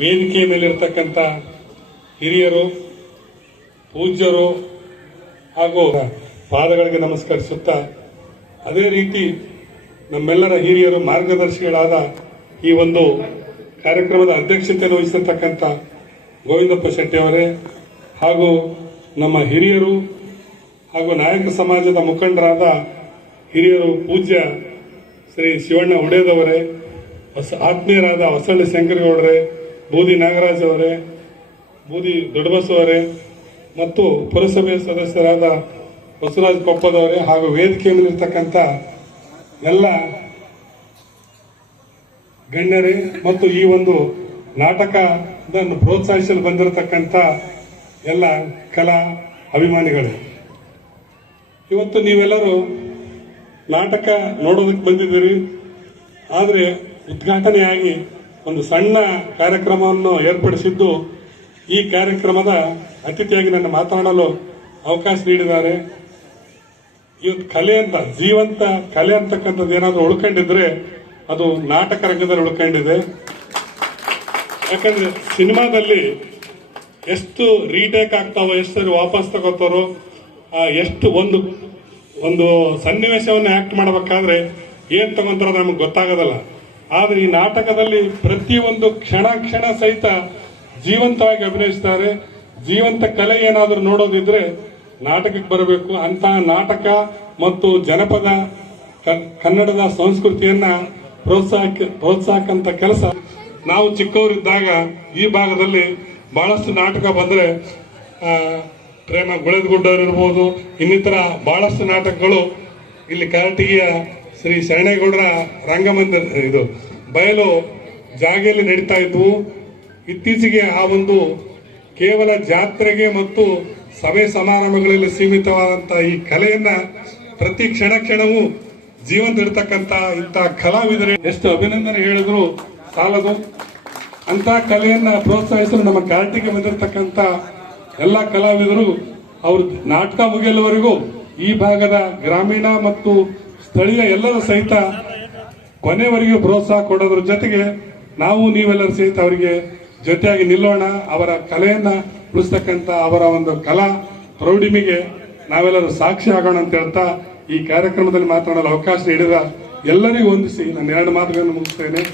ವೇದಿಕೆಯ ಮೇಲಿರ್ತಕ್ಕಂಥ ಹಿರಿಯರು, ಪೂಜ್ಯರು ಹಾಗೂ ಪಾದಗಳಿಗೆ ನಮಸ್ಕರಿಸುತ್ತಾ, ಅದೇ ರೀತಿ ನಮ್ಮೆಲ್ಲರ ಹಿರಿಯರು ಮಾರ್ಗದರ್ಶಿಗಳಾದ ಈ ಒಂದು ಕಾರ್ಯಕ್ರಮದ ಅಧ್ಯಕ್ಷತೆಯನ್ನು ವಹಿಸಿರ್ತಕ್ಕಂಥ ಗೋವಿಂದಪ್ಪ ಶೆಟ್ಟಿ ಅವರೇ ಹಾಗೂ ನಮ್ಮ ಹಿರಿಯರು ಹಾಗೂ ನಾಯಕ ಸಮಾಜದ ಮುಖಂಡರಾದ ಹಿರಿಯರು ಪೂಜ್ಯ ಶ್ರೀ ಶಿವಣ್ಣ ಉಡೇದವರೇ, ಆತ್ಮೀಯರಾದ ಹೊಸಳ್ಳಿ ಶಂಕರಗೌಡರೇ, ಬೂದಿ ನಾಗರಾಜ್ ಅವರೇ, ಬೂದಿ ದೊಡ್ಡಬಸವರೇ ಮತ್ತು ಪುರಸಭೆ ಸದಸ್ಯರಾದ ಬಸವರಾಜ ಕೊಪ್ಪದವರೇ ಹಾಗೂ ವೇದಿಕೆ ಮೇಲಿರ್ತಕ್ಕಂಥ ಎಲ್ಲ ಗಣ್ಯರೇ ಮತ್ತು ಈ ಒಂದು ನಾಟಕವನ್ನು ಪ್ರೋತ್ಸಾಹಿಸಲು ಬಂದಿರತಕ್ಕಂಥ ಎಲ್ಲ ಕಲಾ ಅಭಿಮಾನಿಗಳೇ, ಇವತ್ತು ನೀವೆಲ್ಲರೂ ನಾಟಕ ನೋಡೋದಕ್ಕೆ ಬಂದಿದ್ದೀರಿ. ಆದರೆ ಉದ್ಘಾಟನೆಯಾಗಿ ಒಂದು ಸಣ್ಣ ಕಾರ್ಯಕ್ರಮವನ್ನು ಏರ್ಪಡಿಸಿದ್ದು, ಈ ಕಾರ್ಯಕ್ರಮದ ಅತಿಥಿಯಾಗಿ ನನ್ನ ಮಾತನಾಡಲು ಅವಕಾಶ ನೀಡಿದ್ದಾರೆ. ಇವತ್ತು ಕಲೆ ಅಂತ, ಜೀವಂತ ಕಲೆ ಅಂತಕ್ಕಂಥದ್ದು ಏನಾದರೂ ಉಳ್ಕೊಂಡಿದ್ರೆ ಅದು ನಾಟಕ ರಂಗದಲ್ಲಿ ಉಳ್ಕೊಂಡಿದೆ. ಯಾಕಂದ್ರೆ ಸಿನಿಮಾದಲ್ಲಿ ಎಷ್ಟು ರೀಟೇಕ್ ಆಗ್ತಾವೋ, ಎಷ್ಟು ಸರಿ ವಾಪಸ್ ತಗೋತಾರೋ, ಎಷ್ಟು ಒಂದು ಸನ್ನಿವೇಶವನ್ನು ಆಕ್ಟ್ ಮಾಡಬೇಕಾದ್ರೆ ಏನ್ ತಗೊಂತಾರೋ ನಮಗೆ ಗೊತ್ತಾಗೋದಲ್ಲ. ಆದ್ರೆ ಈ ನಾಟಕದಲ್ಲಿ ಪ್ರತಿಯೊಂದು ಕ್ಷಣ ಕ್ಷಣ ಸಹಿತ ಜೀವಂತವಾಗಿ ಅಭಿನಯಿಸ್ತಾರೆ. ಜೀವಂತ ಕಲೆ ಏನಾದರೂ ನೋಡೋದಿದ್ರೆ ನಾಟಕಕ್ಕೆ ಬರಬೇಕು. ಅಂತಹ ನಾಟಕ ಮತ್ತು ಜನಪದ ಕನ್ನಡದ ಸಂಸ್ಕೃತಿಯನ್ನ ಪ್ರೋತ್ಸಾಹಕ್ಕಂತ ಕೆಲಸ ನಾವು ಚಿಕ್ಕವರಿದ್ದಾಗ ಈ ಭಾಗದಲ್ಲಿ ಬಹಳಷ್ಟು ನಾಟಕ ಬಂದ್ರೆ ಪ್ರೇಮ ಗುಳೆದಗುಡ್ಡವರಿರ್ಬೋದು, ಇನ್ನಿತರ ಬಹಳಷ್ಟು ನಾಟಕಗಳು ಇಲ್ಲಿ ಕಾರಟಗಿಯ ಶ್ರೀ ಶರಣೇಗೌಡರ ರಂಗಮಂದಿರ ಇದು ಬಯಲು ಜಾಗೆಯಲ್ಲಿ ನಡೀತಾ ಇದ್ವು. ಇತ್ತೀಚೆಗೆ ಆ ಒಂದು ಕೇವಲ ಜಾತ್ರೆಗೆ ಮತ್ತು ಸಭೆ ಸಮಾರಂಭಗಳಲ್ಲಿ ಸೀಮಿತವಾದಂತಹ ಈ ಕಲೆಯನ್ನ ಪ್ರತಿ ಕ್ಷಣ ಕ್ಷಣವೂ ಜೀವಂತ ಇಡ್ತಕ್ಕಂಥ ಇಂತಹ ಕಲಾವಿದರೆ ಎಷ್ಟು ಅಭಿನಂದನೆ ಹೇಳಿದ್ರು ಸಾಲದು. ಅಂತ ಕಲೆಯನ್ನ ಪ್ರೋತ್ಸಾಹಿಸಲು ನಮ್ಮ ಕಾರಟಗಿಗೆ ಬಂದಿರತಕ್ಕಂಥ ಎಲ್ಲ ಕಲಾವಿದರು ಅವರು ನಾಟಕ ಮುಗಿಯಲವರೆಗೂ ಈ ಭಾಗದ ಗ್ರಾಮೀಣ ಮತ್ತು ಸ್ಥಳೀಯ ಎಲ್ಲರೂ ಸಹಿತ ಕೊನೆವರೆಗೂ ಪ್ರೋತ್ಸಾಹ ಕೊಡೋದ್ರ ಜೊತೆಗೆ ನಾವು ನೀವೆಲ್ಲರೂ ಸಹಿತ ಅವರಿಗೆ ಜೊತೆಯಾಗಿ ನಿಲ್ಲೋಣ. ಅವರ ಕಲೆಯನ್ನ ಉಳಿಸ್ತಕ್ಕಂಥ ಅವರ ಒಂದು ಕಲಾ ಪ್ರೌಢಿಮೆಗೆ ನಾವೆಲ್ಲರೂ ಸಾಕ್ಷಿ ಆಗೋಣ ಅಂತ ಹೇಳ್ತಾ ಈ ಕಾರ್ಯಕ್ರಮದಲ್ಲಿ ಮಾತನಾಡಲು ಅವಕಾಶ ನೀಡಿದ ಎಲ್ಲರಿಗೂ ವಂದಿಸಿ ನಾನು 2 ಮಾತುಗಳನ್ನು ಮುಗಿಸ್ತೇನೆ.